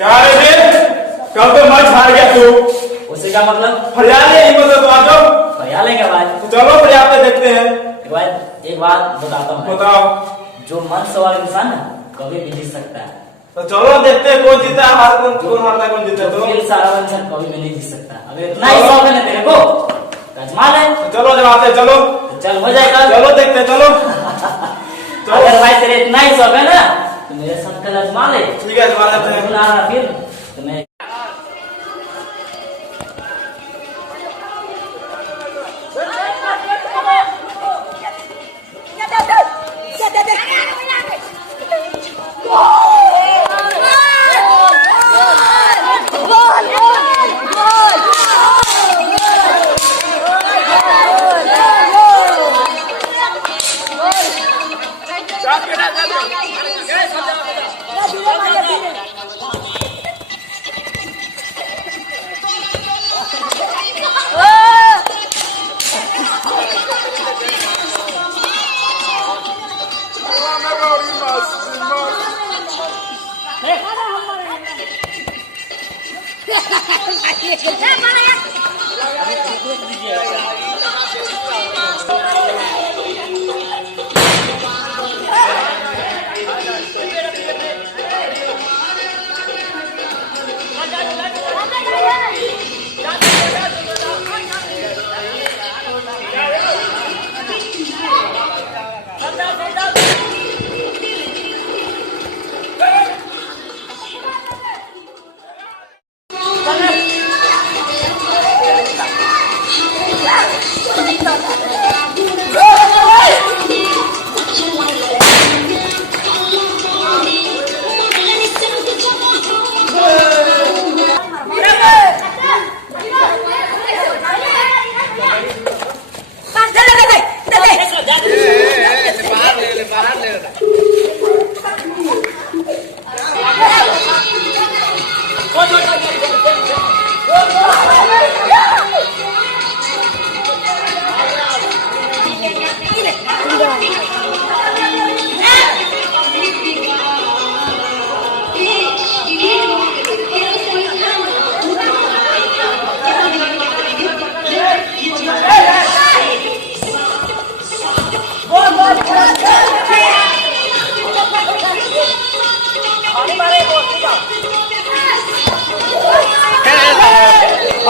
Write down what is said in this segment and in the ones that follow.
क्या रे कब तो मच हार गया तू। उससे क्या मतलब? हरियाणा ही मतलब आ जाओ। हरियाणा क्या बात? तो चलो प्रयाग पे देखते हैं। एक बात बताता हूँ। बताओ। जो मन सवार इंसान है कभी भी जीत सकता है। तो चलो देखते हैं कौन जीता है, हार कौन हारता है, कौन जीता है। तो दिल सारा इंसान कभी भी नहीं जीत सकता। अगर इतना ही शौक है ना तेरे को अजमा ले। तो चलो जब आते चलो। तो चल हो जाएगा। चलो देखते चलो। अगर भाई तेरे इतना ही शौक है ना तो मेरे साथ कल अजमा ले। ठीक है अजमा लेते हैं। बुला रहा फिर तुम्हें।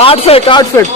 आठ फेट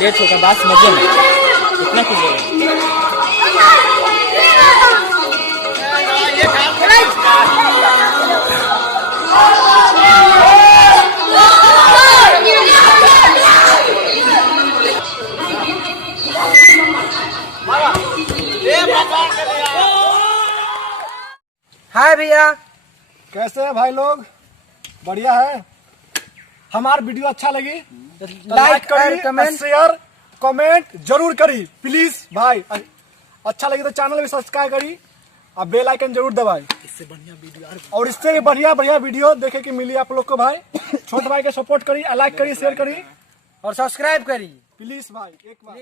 लेट होगा बात समझो ना इतना कीजिएगा। हाय भैया, कैसे हैं भाई लोग? बढ़िया है। हमारा वीडियो अच्छा लगी लाइक करी, कमेंट शेयर कमेंट जरूर करी प्लीज भाई। अच्छा लगे तो चैनल भी सब्सक्राइब करी और बेल आइकन जरूर दबाई। इससे बढ़िया वीडियो और इससे बढ़िया वीडियो देखे कि मिली आप लोग को भाई। छोटे भाई के सपोर्ट करी, लाइक करी, शेयर करी और सब्सक्राइब करी प्लीज भाई एक बार।